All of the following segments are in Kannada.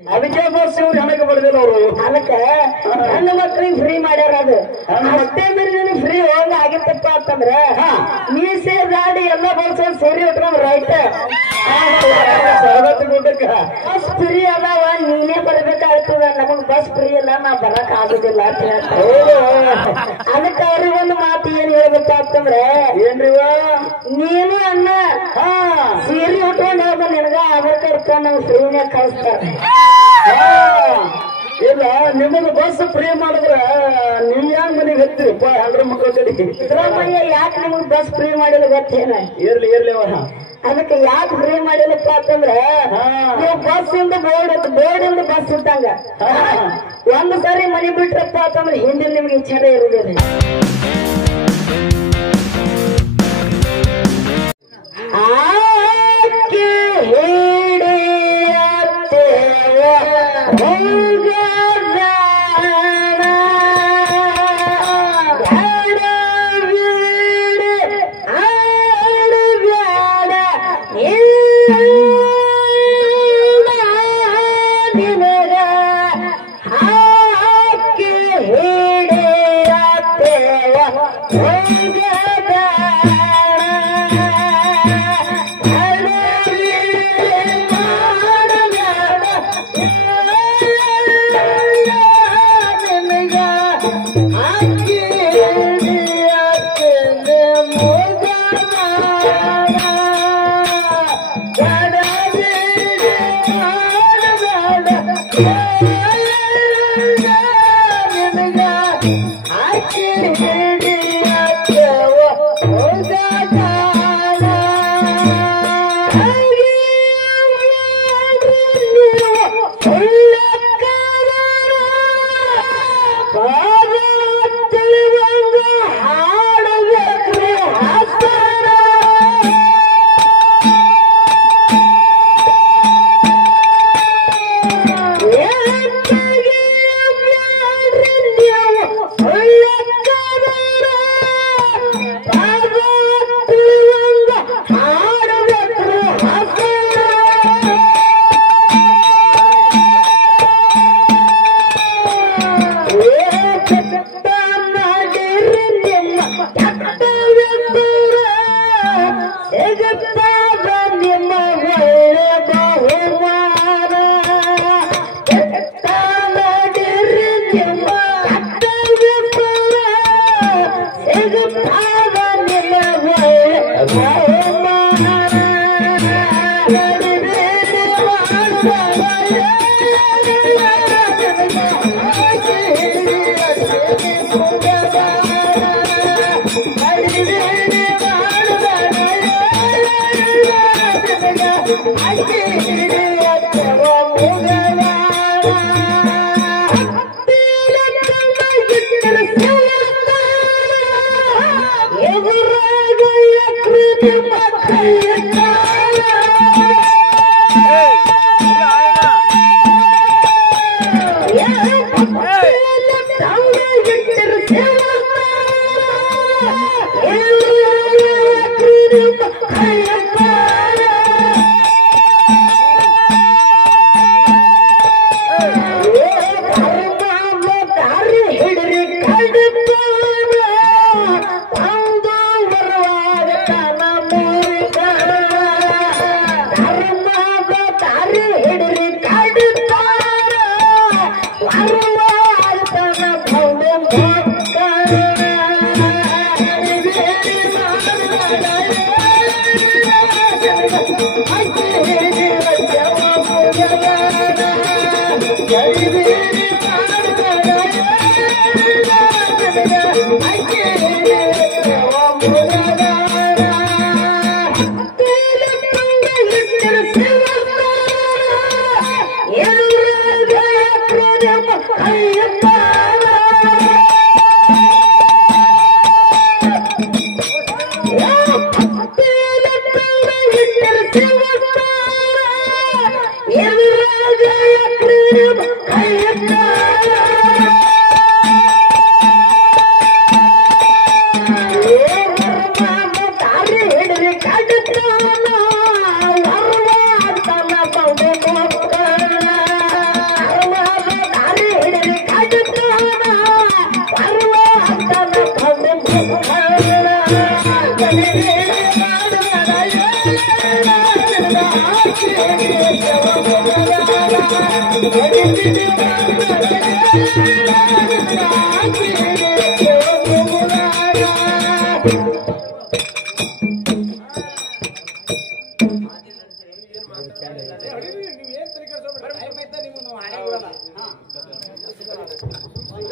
ಅದಕ್ಕೆ ಹೆಣಕ್ಕೆ ಬಡ್ದಿಲ್ಲ ಅವರು. ಅದಕ್ಕೆ ಹೆಣ್ಣು ಮಕ್ಳಿಗೆ ಫ್ರೀ ಮಾಡ್ಯಾರ. ಅದು ಅಷ್ಟೇ ಮೀರಿ ಫ್ರೀ ಹೋಗ ಆಗಿತ್ತಪ್ಪ ಅಂತಂದ್ರೆ ಮೀಸೆ ದಾಡಿ ಎಲ್ಲ ಬಳಸೋದು ಸರಿ ಉಟ್ಕೊಂಡ್ ರೈಟ್ ಬಸ್ ಫ್ರೀ ಅದಾವ, ನೀನೇ ಬರ್ಬೇಕಾಗ್ತದ, ನಮಗ್ ಬಸ್ ಫ್ರೀ ಇಲ್ಲ, ನಾ ಬರಕ್ ಆಗುದಿಲ್ಲ ಅಂತ ಹೇಳ್ತಾರೆ. ಅದಕ್ಕೆ ಅವ್ರಿಗೊಂದು ಮಾತು ಏನ್ ಹೇಳ್ಬೇಕು ಅಂತಂದ್ರೆ, ಏನ್ರಿವ ನೀನು ಅನ್ನ ಸೀರೆ ಉಟ್ಕೊಂಡು ಹೋಗ, ನಿನಗ ಆಧಾರ್ ಕಾರ್ಡ್ ನಾವು ಫ್ರೀನೇ ಕಳಿಸ್ತಾರೆ. ಇಲ್ಲ ನಿಮ್ಮದು ಬಸ್ ಫ್ರೀ ಮಾಡಿದ್ರ ನೀವ್ ಯಾಕೆ ಮನೆಗೆ ಹತ್ತಿರಪ್ಪ ಹೆಂಡ್ರ ಮಕ್ಕಳ ಕಡೆ? ಸಿದ್ದರಾಮಯ್ಯ ಯಾಕೆ ನಿಮಗ್ ಬಸ್ ಫ್ರೀ ಮಾಡಿಲ್ಲ ಗೊತ್ತೇನ? ಇರ್ಲಿ ಅದಕ್ಕೆ ಯಾಕೆ ಫ್ರೀ ಮಾಡಿಲ್ಲಪ್ಪ ಅಂತಂದ್ರೆ, ನೀವು ಬಸ್ ಇಂದ ಬೋರ್ಡ್ ಇಂದ ಬಸ್ ಇದ್ದಂಗ ಒಂದು ಸಾರಿ ಮನೆ ಬಿಟ್ರಪ್ಪ ಅಂತಂದ್ರೆ ಹಿಂದಿನ ನಿಮ್ಗೆ ವಿಚಾರ ಇರುವುದಿಲ್ಲ.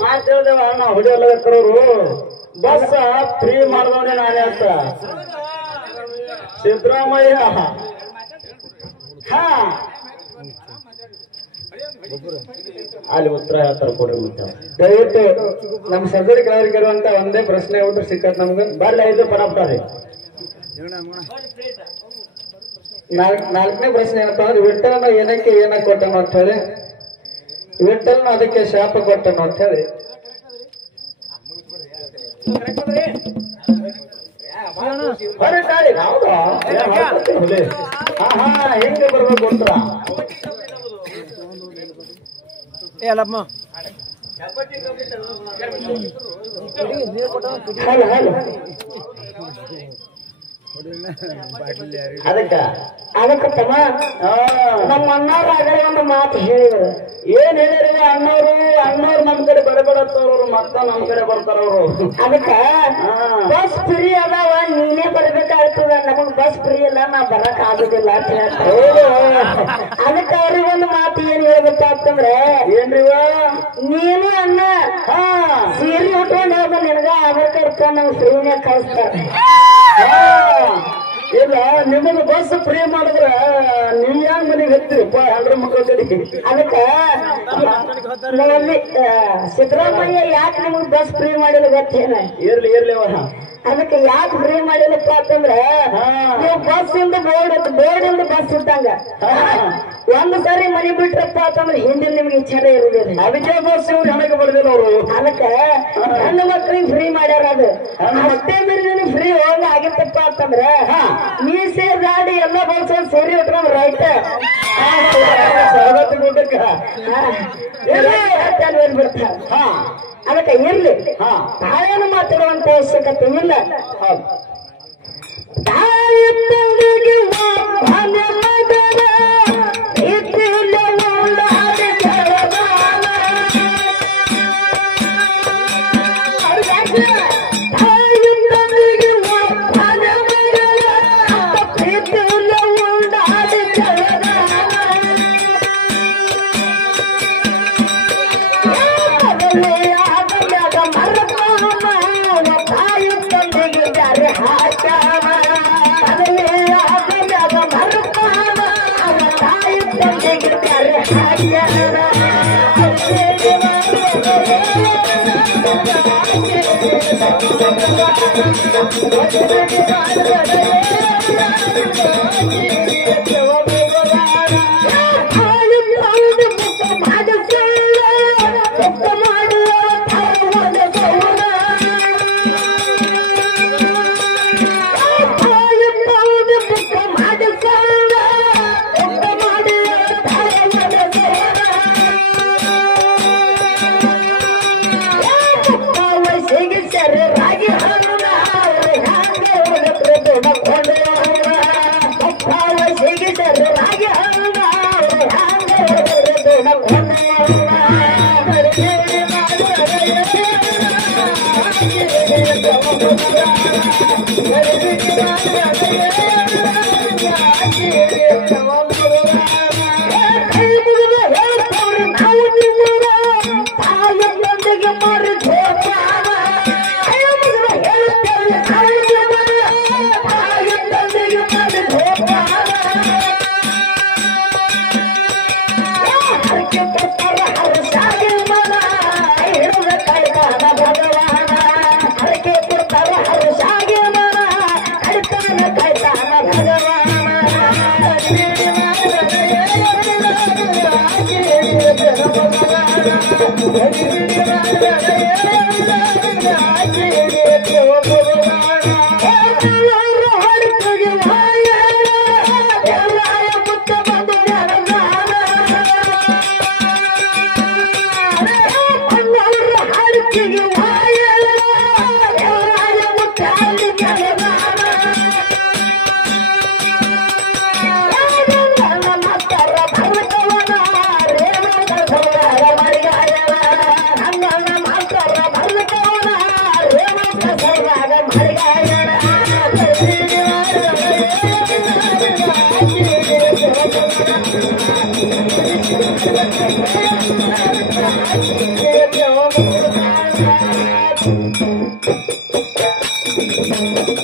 ಮಾತಾಡ್ದೇವ ನಾವು ಹೊಡಿಯಲ್ಲವರು ಬಸ್ ಫ್ರೀ ಮಾಡಿದವನೇ ನಾನೇ ಅಂತ ಸಿದ್ದರಾಮಯ್ಯ. ಹಾ ಅಲ್ಲಿ ಉತ್ತರ ಹೇಳ್ತಾರೆ ಕೊಡ್ರಿ ಮತ್ತೆ ದಯವಿಟ್ಟು ನಮ್ಮ ಸದರಿ ಇರುವಂತ ಒಂದೇ ಪ್ರಶ್ನೆ ಉತ್ತರ ಸಿಕ್ಕತ್ ನಮ್ಗೆ. ಬರ್ಲಿ ಐದು ಪಡಾಪ್ತಾರೆ. ನಾಲ್ಕನೇ ಪ್ರಶ್ನೆ ಏನಪ್ಪ ಅಂದ್ರೆ ವಿಠಲನ ಏನಕ್ಕೆ ಏನ ಕೊಟ್ಟನು ಅಂತ ಹೇಳಿ, ವಿಠಲನ ಅದಕ್ಕೆ ಶಾಪ ಕೊಟ್ಟನು ಅಂತ ಹೇಳಿ. ಬರೀ ಹೌದಾ ಹಾ ಹೆಂಗೆ ಬರ್ಬೇಕು ಉತ್ತರ? ಹಲೋ ಹಲೋ ಅದಕ್ಕತ್ತಮ್ಮ ನಮ್ಮ ಅಣ್ಣವ್ರ ಆಗಲೇ ಒಂದು ಮಾತು ಹೇಳಿದ್ರು. ಏನ್ ಹೇಳಿರಿ ಅಣ್ಣವ್ರು? ಅಣ್ಣವ್ರು ನಮ್ ಕಡೆ ಬರಬೇಡತ್ತವ್ರು ಮತ್ತ ನಮ್ ಕಡೆ ಬರ್ತಾರವ್ರು. ಅದಕ್ಕ ಬಸ್ ಫ್ರೀ ಅದಾವ, ನೀನೇ ಬರ್ಬೇಕಾಗ್ತದ, ನಮಗ್ ಬಸ್ ಫ್ರೀ ಇಲ್ಲ, ನಾ ಬರಕ್ ಆಗುದಿಲ್ಲ ಅಂತ ಹೇಳ್ತಾರೆ. ಅದಕ್ಕ ಅವ್ರಿಗೊಂದು ಮಾತು ಏನ್ ಹೇಳ್ಬೇಕಾಗ್ತಂದ್ರೆ, ಏನ್ರಿವ ನೀನು ಅಣ್ಣ ಸೀರೆ ಉಟ್ಕೊಂಡು ಹೋಗ, ನಿನಗ ಆಧಾರ್ ಕಾರ್ಡ್ ನಂಗೆ ಫ್ರೀನೇ ಕಳಿಸ್ತಾರೆ. ಇಲ್ಲ ನಿಮ್ಮದು ಬಸ್ ಫ್ರೀ ಮಾಡಿದ್ರ ನೀವ್ ಯಾವ ಮನೆಗೆ ಹತ್ತಿರಪ್ಪ ಹೆಂಡ್ರ ಮಕ್ಕಳ ಕಡೆ? ಅದಕ್ಕ ಸಿದ್ದರಾಮಯ್ಯ ಯಾಕೆ ನಿಮಗ್ ಬಸ್ ಫ್ರೀ ಮಾಡಿಲ್ಲ ಗೊತ್ತೇನ? ಇರ್ಲಿ ಇರ್ಲಿ ಅದಕ್ಕೆ ಯಾಕೆ ಫ್ರೀ ಮಾಡಿಲ್ಲಪ್ಪ ಅಂತಂದ್ರ, ನೀವು ಬಸ್ ಇಂದ ಬೋರ್ಡ್ ಬಸ್ ಇದ್ದಂಗ ಒಂದು ಸಾರಿ ಮನೆ ಬಿಟ್ರಪ್ಪ ಅಂತಂದ್ರೆ ಹಿಂದಿನ ನಿಮ್ಗೆ ಇಚ್ಛೆ ಇರುದಿಲ್ಲ. ಅದಕ್ಕೆ ಬಸ್ ಇವ್ರು ಹೆಣಕ್ಕೆ ಬರ್ದಿಲ್ಲ ಅವರು. ಅದಕ್ಕೆ ಹೆಣ್ಣು ಮಕ್ಳಿಗೆ ಫ್ರೀ ಮಾಡ್ಯಾರ. ಅದು ಅಷ್ಟೇ ಮೇಲೆ ನಿನಗೆ ಫ್ರೀ ಹೋಗ ಆಗಿತ್ತಪ್ಪ ಅಂತಂದ್ರೆ ಮೀಸೆ ದಾಡಿ ಎಲ್ಲ ಬಸ್ ಸೇರಿ ಉಟ್ಕೊಂಡ್ ರೈಟ್ ಗುಡ್ಡಕ್ಕ ಬಿಡ್ತಾರ. ಅದಕ್ಕೆ ಇರ್ಲಿ, ತಾಳೇನು ಮಾತಾಡುವಂತ ಅವಶ್ಯಕತೆ ಇಲ್ಲ. ತಾಯಿ ತಂದೆಗೆ Thank you.